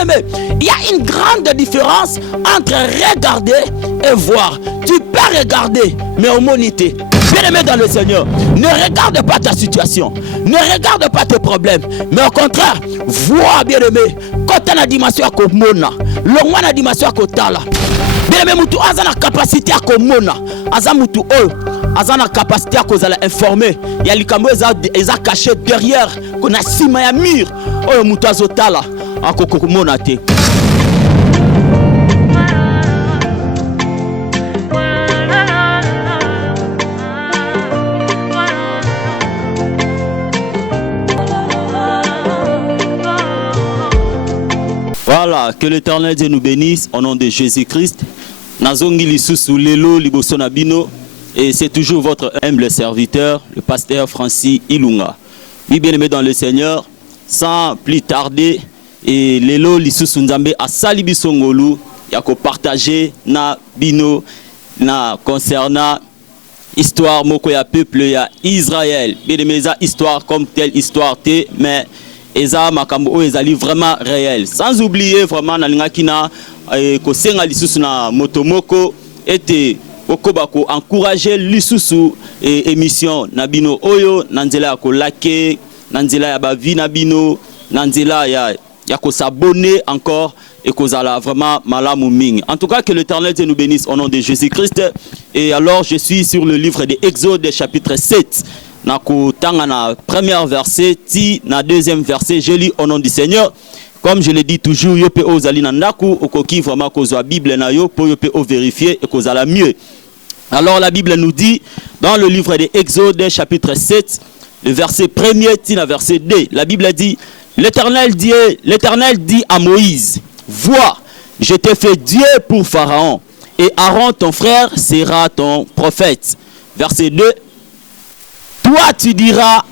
Bien-aimé, il y a une grande différence entre regarder et voir. Tu peux regarder, mais au monité. Bien-aimé dans le Seigneur, ne regarde pas ta situation, ne regarde pas tes problèmes, mais au contraire, vois, bien-aimé, quand tu as la dimension à Komona, le moins la dimension à Kotala. Bien-aimé, tu as la capacité à Komona, Azamutu a la capacité à cause informer. Il y a les caméras qui caché derrière, qu'on a si mal à mur. Oh, mutu azotala, à Komona te. Voilà, que l'Éternel Dieu nous bénisse au nom de Jésus-Christ. Nazongi lisusu lelo liboso na bino. Et c'est toujours votre humble serviteur, le pasteur Francis Ilunga. Oui, bien-aimé dans le Seigneur, sans plus tarder, et lelo lisusu nzambe asali biso ngolu ya ko partager na bino na concernant histoire moko ya peuple ya Israël. Bien-aimé, ça histoire comme telle histoire te, mais eza makambo o ezali vraiment réel. Sans oublier vraiment na lingaki na ko senga lisusu na motomoko ete okobako encourager lisusu émission nabino oyo nanzela ya kolake nanzela ya bavi nabino nanzela ya ko s'abonner encore et kozala vraiment malamu mingi. En tout cas, que l'Éternel Dieu nous bénisse au nom de Jésus-Christ. Et alors je suis sur le livre de Exode chapitre 7. Na ko tanga na premier verset ti na deuxième verset, je lis au nom du Seigneur. Comme je le dis toujours, yo pe ozali na ndaku okoki vraiment kozwa Bible na yo pour yo pe o vérifier et kozala mieux. Alors la Bible nous dit dans le livre de Exode chapitre 7, le verset 1er ti na verset 2, la Bible dit l'Éternel dit à Moïse, vois, je t'ai fait Dieu pour Pharaon et Aaron ton frère sera ton prophète. Verset 2, toi tu diras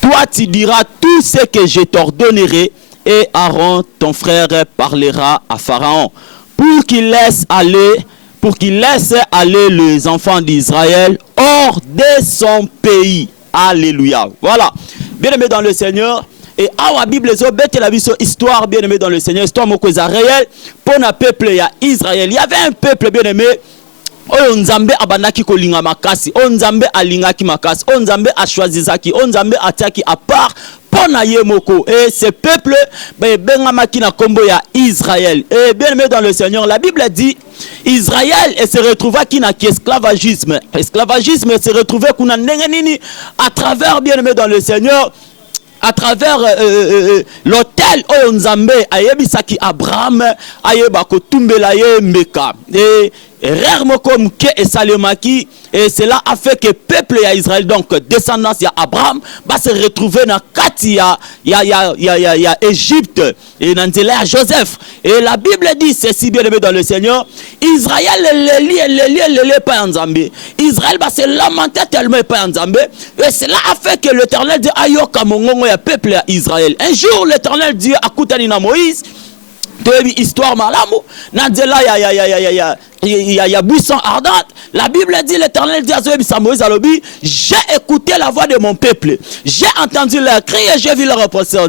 tout ce que je t'ordonnerai et Aaron ton frère parlera à Pharaon pour qu'il laisse aller les enfants d'Israël hors de son pays. Alléluia. Voilà. Bien-aimé dans le Seigneur, et à la Bible, la histoire bien-aimé dans le Seigneur, histoire réelle pour un peuple Israël. Il y avait un peuple bien-aimé. Oyo nzambe abandaki kolinga makasi, o nzambe alingaki makasi, o nzambe achwazizaki, o nzambe atiaki à part pona ye moko. Et ce peuple bengamaki na kombo ya Israël. Et bien aimé dans le Seigneur, la Bible dit Israël se retrouva qui na esclavagisme. Esclavagisme se retrouvait kuna ndengenini à travers bien aimé dans le Seigneur. À travers l'hôtel oyo nzambe ayebisaki Abraham ayeba ko tumbela ye mbeka et rare moko mke esalemaki et cela a fait que peuple ya Israël donc descendance ya Abraham va se retrouver na kati ya Égypte et dans ya Joseph. Et la Bible dit ceci bien aimé dans le Seigneur, Israël le pas nzambe. Israël va se lamenter tellement pas nzambe et cela a fait que l'Éternel dit ayoka mongongo ya peuple ya Israël. Un jour l'Éternel dit akutani na Moïse de histoire malamu nanzela ya buisson ardente. La Bible dit l'Éternel dit à Moïse alobi, j'ai écouté la voix de mon peuple, j'ai entendu leur cri et j'ai vu leur oppression.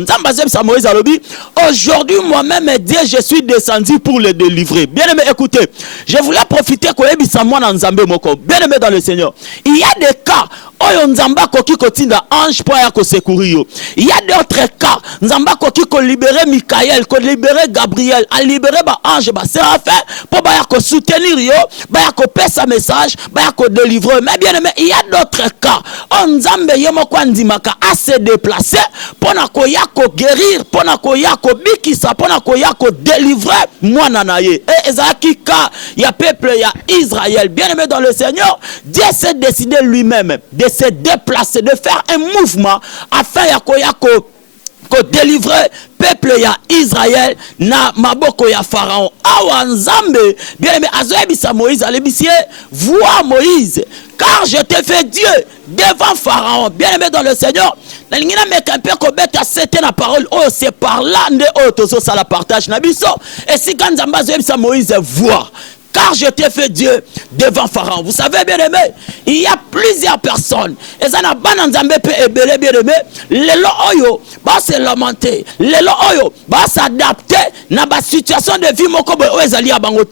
Moïse alobi, aujourd'hui moi-même Dieu je suis descendu pour les délivrer. Bien aimé, écoutez, je voulais profiter ko yebisa moi na nzambe moko. Bien aimé dans le Seigneur, il y a des cas oyo nzamba koki kotinda ange pour ya ko secourir yo. Il y a d'autres cas nzamba koki ko libérer Michael, ko libérer Gabriel, a libérer ba ange ba séraphin pour ba ya ko soutenir yo, ba ya ko pesa message, ba ya ko délivrer. Mais bien aimé, il y a d'autres cas on nzambe yemo kwa ndimaka a se déplacer pour na ko ya ko guérir, pour na ko ya ko bikisa, pour na ko ya ko délivrer mwana na ye. Et ezaki ka ya peuple ya Israël. Bien aimé dans le Seigneur, Dieu s'est décidé lui-même de se déplacer, de faire un mouvement afin ko délivrer peuple ya Israël na maboko ya Pharaon. Awa nzambe bien aimé azoyebisa Moïse alebisie, vois Moïse car je t'ai fait Dieu devant Pharaon. Bien aimé dans le Seigneur, nalingina meka mpe ko beta c'était la parole oh c'est par là nde oh tozo sala partage na biso et si quand nzamba azoyebisa Moïse vois car je t'ai fait Dieu devant Pharaon. Vous savez, bien aimé, il y a plusieurs personnes. Et ça n'a pas d'enzambé bien aimé. Les loyaux, bah se lamenter. Les loyaux, bah s'adapter dans la situation de vie.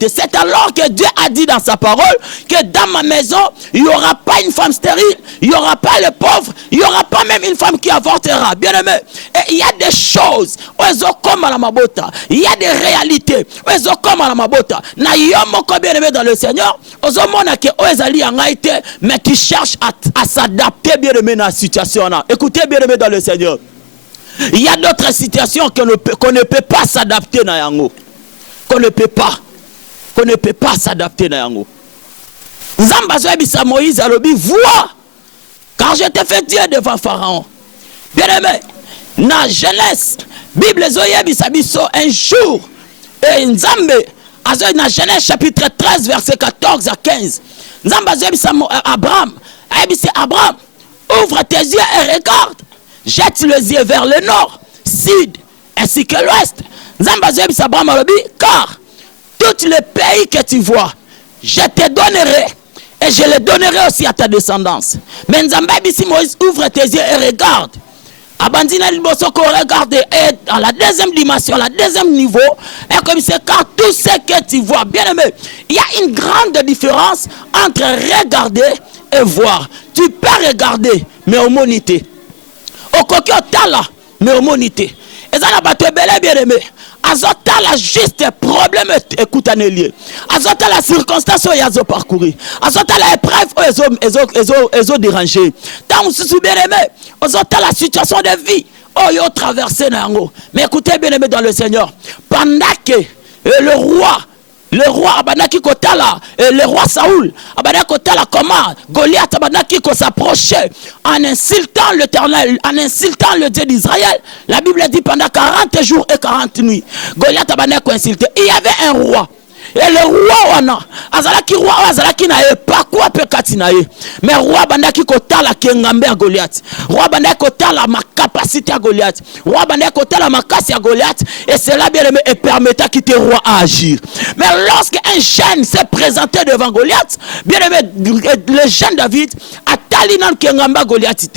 C'est alors que Dieu a dit dans sa parole que dans ma maison, il n'y aura pas une femme stérile, il n'y aura pas le pauvre, il n'y aura pas même une femme qui avortera. Bien aimé, et il y a des choses, il y a des réalités, bien aimé dans le Seigneur, mais qui cherche à s'adapter bien aimé dans la situation. Écoutez bien aimé dans le Seigneur. Il y a d'autres situations qu'on ne peut pas s'adapter dans yango. Qu'on ne peut pas s'adapter dans yango. Nzamba bisa Moïse alobi vois car je t'ai fait Dieu devant Pharaon. Bien aimé, dans Genèse, Bible zoye bisa biso un jour et Nzambe dans Genèse chapitre 13 verset 14 à 15. Nzamba zoye bisa Abraham, Abraham, ouvre tes yeux et regarde. Jette les yeux vers le nord, sud, ainsi que l'ouest. Car tous les pays que tu vois, je te donnerai et je les donnerai aussi à ta descendance. Mais Moïse ouvre tes yeux et regarde. Abandina liboso ko regarde et à la deuxième dimension, la deuxième niveau, et comme c'est car tout ce que tu vois, bien aimé, il y a une grande différence entre regarder et voir. Tu peux regarder, mais au monité. Okokyo tala mais homonité et ça n'a pas te belé bien aimé azota la juste problème écoute anélié azota la circonstance où yazo parcourir azota la épreuve ezo dérangé tant sous bien aimé azota la situation de vie oh yo traversé nango mais écoutez bien aimé dans le Seigneur pendant que le roi Abanaki Kotala, le roi Saoul, Abanaki Kotala, comment Goliath Abanaki s'approchait en insultant l'Éternel, en insultant le Dieu d'Israël. La Bible dit pendant 40 jours et 40 nuits, Goliath Abanaki insulté. Il y avait un roi. Et le roi wana azalaki roi azalaki na e pas quoi pe katinae mais roi bandaki kotala kengambe à Goliath roi bandaki kotala ma capacité à Goliath roi bandaki kotala ma casse à Goliath et cela bien aimé et permettait qu'il te roi à agir. Mais lorsque un jeune s'est présenté devant Goliath, bien aimé le jeune David a talinan kengambe à Goliath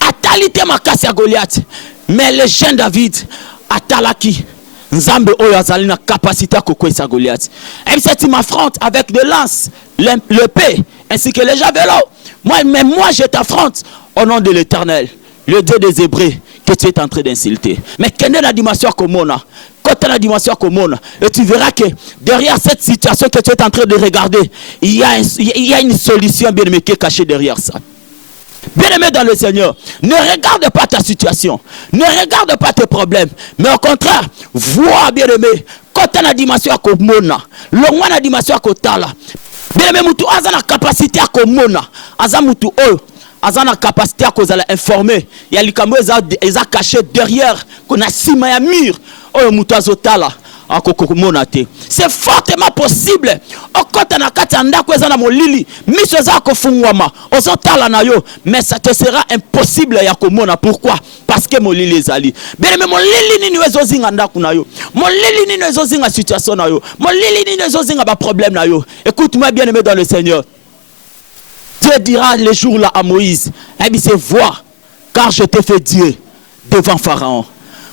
a talité ma casse à Goliath, mais le jeune David a talaki Nzambe oyo azali na capacité à kokwesa Goliath. Et si tu m'affrontes avec des lances, l'épée, ainsi que les javelots, moi je t'affronte au nom de l'Éternel, le Dieu des Hébreux que tu es en train d'insulter. Mais quelle est la dimension commune? Quand tu as la dimension commune, et tu verras que derrière cette situation que tu es en train de regarder, il y a une solution bien aimée qui est cachée derrière ça. Bien-aimé dans le Seigneur, ne regarde pas ta situation, ne regarde pas tes problèmes, mais au contraire, vois bien-aimé, quand tu as la dimension à Komona, l'on a la dimension à Kotala. Bien-aimé, tu as la capacité à Komona, Azamutu Oyo, a la capacité à informer, il y a les caméras qui caché derrière, qu'on a sima ya mur, Oyo Mutu Azotala. C'est fortement possible. Mais ça te sera impossible. Pourquoi? Parce que mon lili est ali. Bien mais mon lili ni wezo zinga ndaku na yo. Mon lili ni wezo zinga situation na yo. Mon lili ni wezo zinga ba problème na yo. Écoute-moi bien aimé dans le Seigneur. Dieu dira les jours là à Moïse. Eh bien c'est voir car je t'ai fait Dieu devant Pharaon.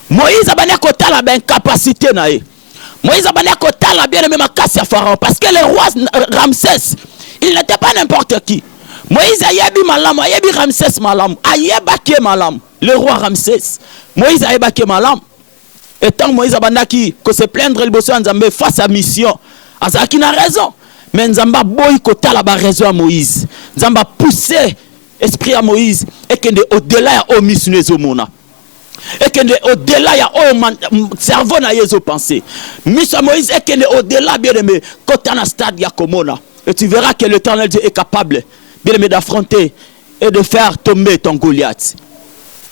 Moïse a bané kota la ben capacité na ye. Moïse a bien aimé ma casse à Pharaon parce que le roi Ramsès, il n'était pas n'importe qui. Moïse a yabi malam, a yabi Ramsès malam, a yabake malam, le roi Ramsès. Moïse a yabake malam. Et tant Moïse a bandaki que se plaindre le bosso Nzambe face à mission, Azaki n'a raison. Mais Nzamba boy kota la ba raison à Moïse. Nzamba poussé esprit à Moïse et que au-delà au mission mona. Et que au-delà, il y a un cerveau na yezo pensé. Monsieur Moïse, et que au-delà, bien aimé, quand tu as un stade, il y a Komona. Et tu verras que l'Éternel Dieu est capable, bien aimé, d'affronter et de faire tomber ton Goliath.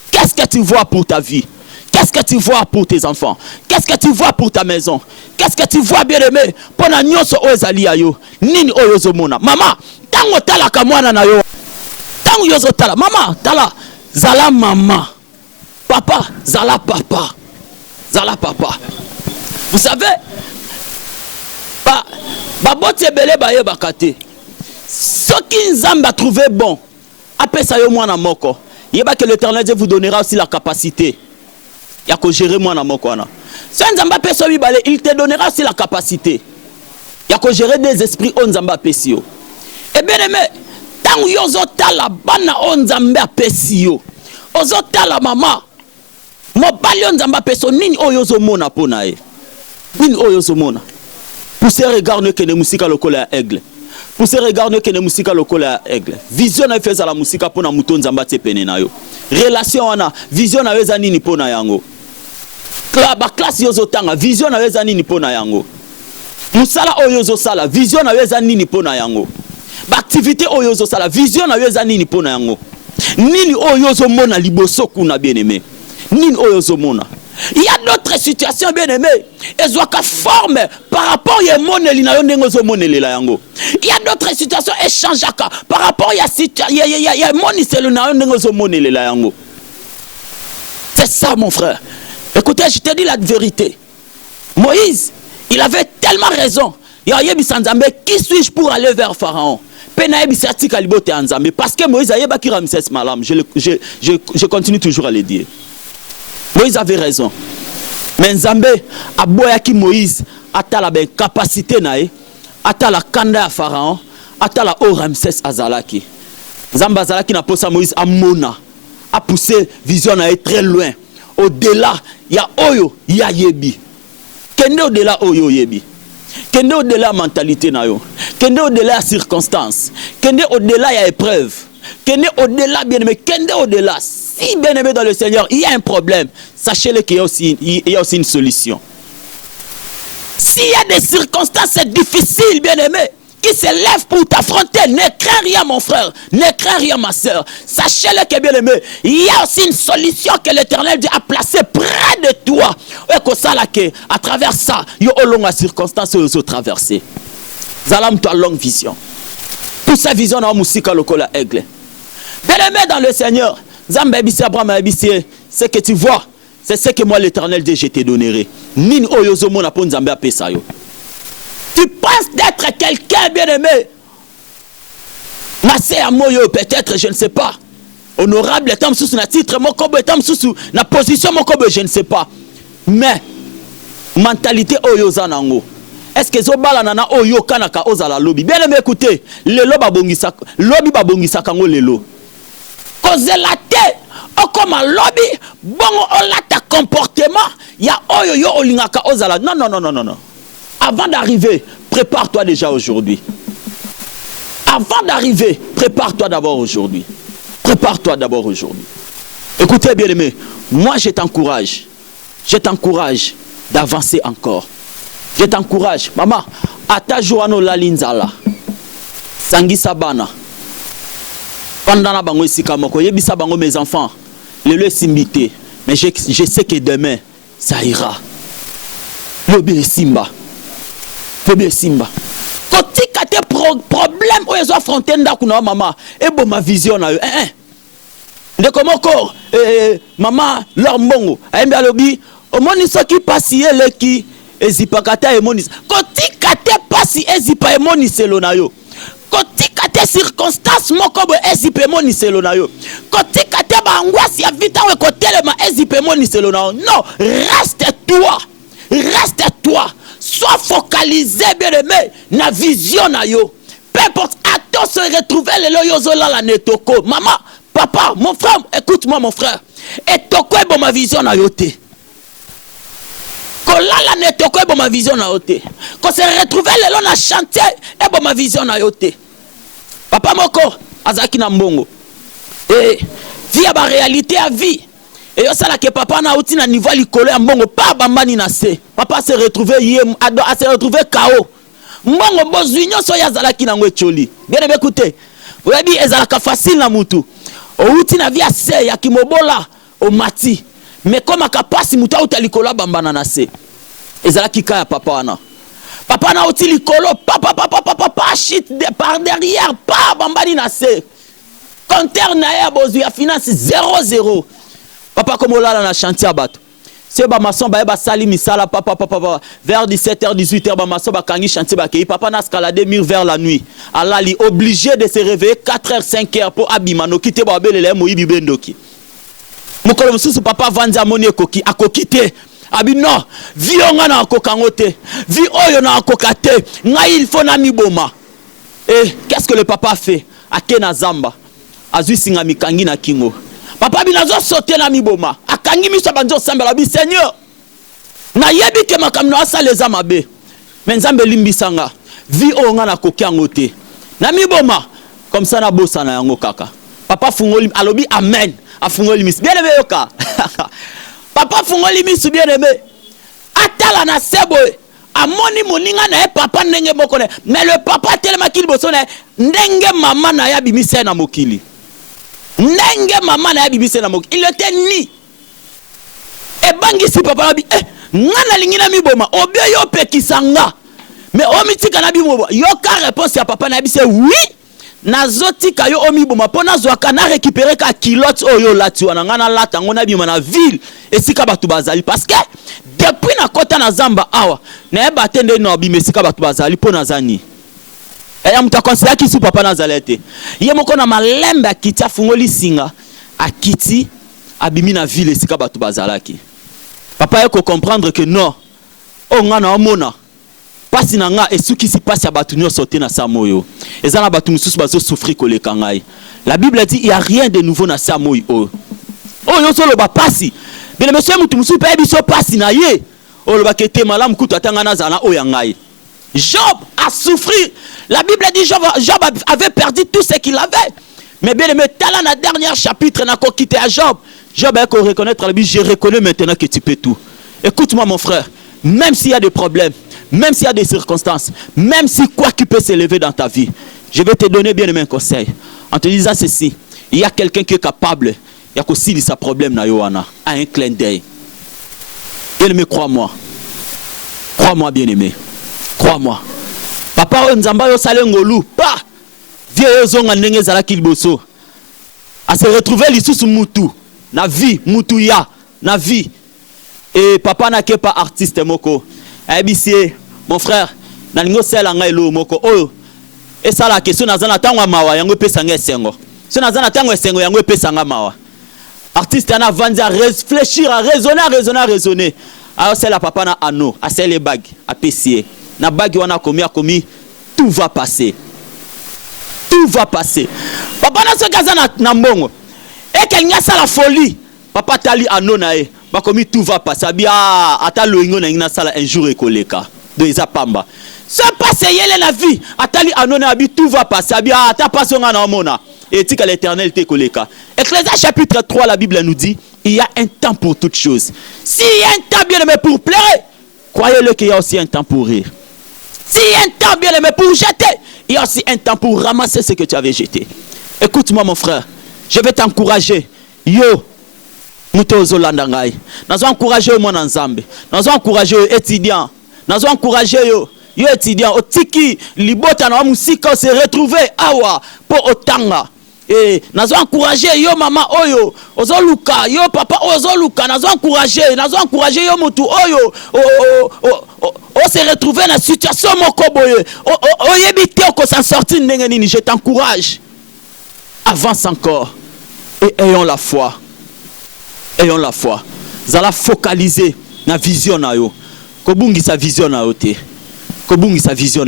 Qu'est-ce que tu vois pour ta vie? Qu'est-ce que tu vois pour tes enfants? Qu'est-ce que tu vois pour ta maison? Qu'est-ce que tu vois, bien aimé, pour la nyonso ozali ayo? Nini oyozo mona? Maman, tango tala kamwana na yo. Tango yozo tala. Maman, tala. Zala maman. Papa, Zala papa. Zala papa. Vous savez, Baboti ebele baye bakate. Ce qui Nzamba a trouvé bon, après ça yo mwana moko. Yeba que l'Éternel Dieu vous donnera aussi la capacité. Ya ko gérer mwana moko wana. Si Nzamba peso bibale, il te donnera aussi la capacité. Ya ko gérer des esprits on Nzamba pesio. Et bien aimé, tant yo zotala bana on Nzamba pesio. Ozotala mama. Mobali on Nzamba peso nini oyo zo mona pona e. Nini oyo zo mona. Pour se regarder que ne musika lokola aigle. Pour se regarder que ne musika lokola aigle. Vision na fait la musika pona muto Nzamba te pene na yo. Relation wana vision na weza nini pona yango. Ba classe yo zotanga vision na weza nini pona yango. Musala oyo zo sala vision na weza nini pona yango. Ba activité oyo zo sala vision na weza nini pona yango. Nini oyo zo mona liboso kuna bien-aimé. Nini oyo zo mona. Il y a d'autres situations bien-aimées. Elles ont qu'à forme par rapport à moneli na yondengo zo moneli la yango. Il y a d'autres situations échangeaka par rapport à moniselo na yondengo zo moneli la yango. C'est ça mon frère. Écoutez, je te dis la vérité. Moïse, il avait tellement raison. Qui suis-je pour aller vers Pharaon? Parce que Moïse a dit Ramsès Malam. Je continue toujours à le dire. Moïse avait raison. Mais Nzambe a boyaki Moïse a la capacité nae, a la kanda à Pharaon, a la o Ramsès Azalaki. Nzambe Azalaki n'a pas ça Moïse à Mona, a poussé vision nae très loin. Au-delà, il y a Oyo, il y a Yebi. Kende au-delà Oyo Yebi. Kende au-delà mentalité na yo. Kende au-delà circonstances. Kende au-delà il y a épreuve. Kende au-delà bien aimé. Kende au-delà. Si bien aimé dans le Seigneur, il y a un problème. Sachez-le qu'il y a aussi une solution. S'il y a des circonstances difficiles, bien aimé, qui se lèvent pour t'affronter, ne crains rien mon frère, ne crains rien ma soeur. Sachez-le que bien aimé, il y a aussi une solution que l'Éternel Dieu a placée près de toi. Et à travers ça, il y a longue circonstance où ils traversé. Zalam toi longue vision. Pour sa vision dans musique lokola aigle. Bien aimé dans le Seigneur, c'est que tu vois, c'est ce que moi l'Éternel Dieu je te donnerai. Nin oyozo mona pon Nzambe apesa yo. Tu penses d'être quelqu'un bien-aimé. Nassé à Moyo, peut-être, je ne sais pas. Honorable, étant sous na titre, mon kobo étant sous na position, mon kobo, je ne sais pas. Mais, mentalité Oyo Zanango. Est-ce que Zobala nana Oyo Kanaka Ozala lobby? Bien-aimé, écoutez, le lobby babongisa kango lelo. Cause la tête, comme un lobby, bon, on l'a ta comportement, il y a Oyo yo olingaka Ozala. Non, non, non, non, non, non. Avant d'arriver, prépare-toi déjà aujourd'hui. Avant d'arriver, prépare-toi d'abord aujourd'hui. Prépare-toi d'abord aujourd'hui. Écoutez bien aimé, moi je t'encourage. Je t'encourage d'avancer encore. Je t'encourage. Maman, ata joano la linzala. Sangi sabana. Pendant bango esika moko, yebisa bango mes enfants. Le simbité. Mais je sais que demain, ça ira. Lobi simba. Lobi simba. Quand tu as des problèmes où ils ont affronté ndakuna maman, et bon ma vision na yo. De comment encore maman leur mbongo. Aimba lobi, au moni so qui passier le qui ezipakata e monis. Quand tu as des passi ezipa e monis selona yo. Quand tu as des circonstances mokobo ezipe monis selona yo. Quand tu as des angoisse ya vita we côté le ma ezipe monis selona yo. Non, reste-toi. Reste-toi. Sois focalisé, bien-aimé, na vision na yo. Peu importe, attends se retrouver le loyozola la netoko. Maman, papa, mon frère, écoute-moi mon frère. Et toko est bon ma vision na yo te. Quand la netoko est bon ma vision na yo te. Quand se retrouver le lo na chantier est bon ma vision na yo te. Papa moko, azaki na mbongo. Et vie à ba réalité à vie. Et ça là que papa na outi na niveau likolo ya mbongo pa bambani na se. Papa se retrouver a se retrouver KO. Mbongo bozuinyo so ya zalaki na ngwe choli. Bien écoutez. Vous avez dit ezalaka facile na mutu. O outi na via se ya kimobola o mati. Mais comme akapasi mutu outa likolo bambana na se. Ezalaki ka ya papa wana. Papa na outi likolo papa shit par derrière pa bambani na se. Compteur na ya bozu ya finance 0-0. Papa comme on l'a na chantier à battre. c'est ba maçon ba sali misala papa vers 17h 18h ba maçon ba kangi chantier ba kei papa na escalader mur vers la nuit. Allah li obligé de se réveiller 4h 5h pour abimano quitter ba belele moyibi bendoki. Mokolo mususu papa vanza amoni ekoki akokite. Abi non, vi onga na akokangote, vi oyo na akokate, ngai il faut na miboma. Et qu'est-ce que le papa fait? Akena zamba. Azui singa mikangi na kingo. Papa binazo sauter na miboma. Akangi miso banjo sambela bi Seigneur. Na yebi ke makamno asa les amabe. Menzambe limbisanga. Vi onga na kokangote. Na miboma comme ça na bossa na yango kaka. Papa fungoli alobi amen. Afungoli mis. Bien aimé yoka. Papa fungoli mis bien aimé. Atala na sebo. Amoni moninga na papa ndenge mokone. Mais le papa tellement qu'il bosone ndenge mama na ya bimise na mokili. Ndenge mama na ya bimise na mokili. Il était ni. E bangi si papa na bi ngana lingina miboma. Obio yo pekisanga. Mais omitika na bimoba. Yo ka réponse ya papa na bi c'est oui. Nazotika yo omiboma pona zwaka na récupérer ka kilote oyo lati wana ngana lata ngona bima na ville esika batu bazali parce que depuis na kota na zamba awa na eba tende no bima esika batu bazali pona zani eya muta conseiller ki su papa na zalete ye moko na malembe akiti afungoli singa akiti abimi na ville esika batu bazalaki papa eko comprendre que non o ngana omona pasi na nga esuki si pasi ya batu nyo sauter na samoyo ezana batu mususu bazo souffrir koleka ngai. La Bible dit il y a rien de nouveau na samoyo oh yo solo ba pasi bien monsieur mutu mususu pa biso pasi na ye oh lo ba kete malamu kutu atanga na zana o ya ngai. Job a souffert. La Bible dit Job avait perdu tout ce qu'il avait. Mais bien aimé tala na dernier chapitre na ko quitté à Job. Job a reconnaître la Bible, je reconnais maintenant que tu peux tout. Écoute-moi mon frère, même s'il y a des problèmes, même s'il y a des circonstances, même si quoi qui peut s'élever dans ta vie, je vais te donner bien un conseil. En te disant ceci, il y a quelqu'un qui est capable, il y a aussi sa problème na Yohana, à un clin d'œil. Bien-aimé, crois-moi. Crois-moi, bien-aimé. Crois-moi. Papa Nzamba yo salengolu, pa vieux zonga ndenge zala kilboso. À se retrouver lisusu mutu, na vie, mutu ya, na vie. Et papa n'a que pas artiste moko. ABC, mon frère, nalingo sela ngai lo moko. Oh, et ça la question nazana tangwa mawa yango pesa ngai sengo. So nazana tangwa sengo yango pesa nga mawa. Artiste ana vanza réfléchir, à raisonner. Alors c'est la papa na ano, a c'est les bagues, a pessier. Na bague wana komi, tout va passer. Tout va passer. Papa na se gaza na mbongo. Et qu'elle n'y a ça la folie. Papa tali ano na e. Bakomi tout va passer. Abi ata loingo na ngina sala un jour ekoleka. Do isa pamba. Se passe yele la vie. Atali ano na abi tout va passer. Abi ata passe nga na mona. Et tika l'éternel te koleka. Ecclésiaste chapitre 3 la Bible nous dit, il y a un temps pour toutes choses. S'il y a un temps bien aimé pour pleurer, croyez-le qu'il y a aussi un temps pour rire. S'il y a un temps bien aimé pour jeter, il y a aussi un temps pour ramasser ce que tu avais jeté. Écoute-moi mon frère, je vais t'encourager. Yo, mutozo landangai. Nous encourager mon ensemble. Nous encourager étudiants. Nous encourager yo étudiants. Otiki libota na musika se retrouver awa pour otanga. Et nous encourager yo maman oyo ozoluka yo papa ozoluka nous encourager yo mutu oyo o se retrouver dans situation moko boye oyebite ko s'en sortir ndenge nini. Je t'encourage, avance encore et ayons la foi. Zala focaliser na vision na yo, kobungi sa vision na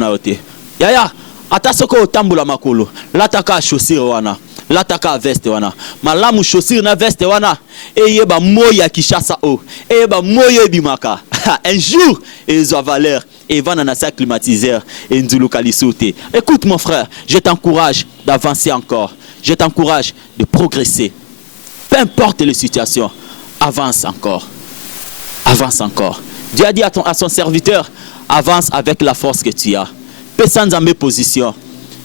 yote, yaya atasoko otambula makolo lataka chaussure wana, lataka veste wana, malamu chaussure na veste wana, eyeba moya kishasa o, eyeba moya bimaka. Un jour ils ont valeur et vana na sa climatiseur et nzuluka lisote. Écoute mon frère, je t'encourage d'avancer encore, je t'encourage de progresser. Peu importe les situations, avance encore. Dieu a dit à son serviteur, avance avec la force que tu as. Personne dans mes positions.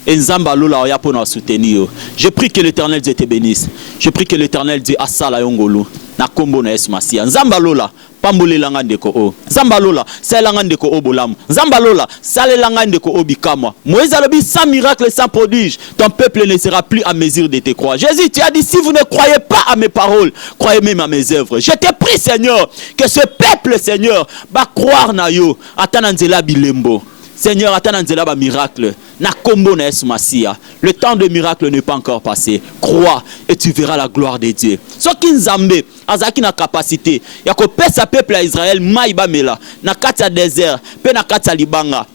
Et Nzamba Lola pour nous soutenir. Je prie que l'Éternel Dieu te bénisse. Je prie que l'Éternel Dieu assala yongolo. na kombo na Yesu Masia. Nzambalola pambolelanga ndeko o. Nzambalola salelanga ndeko o bolamu. Nzambalola salelanga ndeko o bikamwa. Moïse a dit sans miracle, sans prodige, ton peuple ne sera plus à mesure de te croire. Jésus, tu as dit si vous ne croyez pas à mes paroles, croyez même à mes œuvres. Je te prie, Seigneur, que ce peuple, Seigneur, va croire na yo. Atananzela bilembo. Seigneur, attends ba miracle. Na kombo na Yesu Masia. Le temps de miracle n'est pas encore passé. Crois et tu verras la gloire de Dieu. Ce qui nzambe azaki na capacité ya ko pesa peuple à Israël maiba mela na kati ya désert pe na kati ya libanga.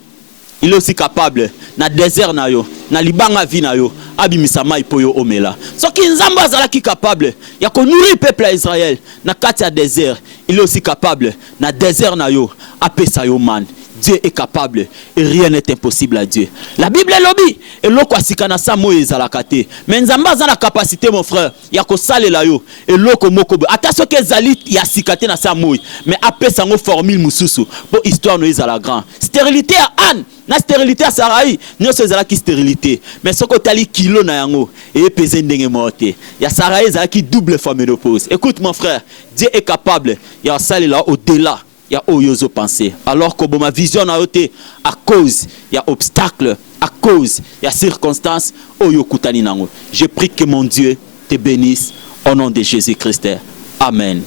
Il est aussi capable na désert na yo, na libanga vi na yo, abimisa mai po yo omela. Ce qui nzambe azalaki capable ya ko nourrir peuple à Israël na kati ya désert, il est aussi capable na désert na yo apesa yo man. Dieu est capable et rien n'est impossible à Dieu. La Bible est lobby et loko asikana sa moye zalakate. Mais nzamba za la capacité mon frère, ya ko salela yo et loko moko. Attention que zali ya sikate na sa moye, mais apesa ngo formule mususu pour histoire no ezala grand. Stérilité à Anne, na stérilité à Sarai, nyo se zala ki stérilité. Mais soko tali kilo na yango et pese ndenge morte. Ya Sarai zala ki double fois ménopause. Écoute mon frère, Dieu est capable. Ya salela au-delà. Il y a oyozo pensée. Alors que ma vision a été à cause, il y a obstacle, à cause, il y a circonstances, oyo kutani nango. Je prie que mon Dieu te bénisse au nom de Jésus-Christ. Amen.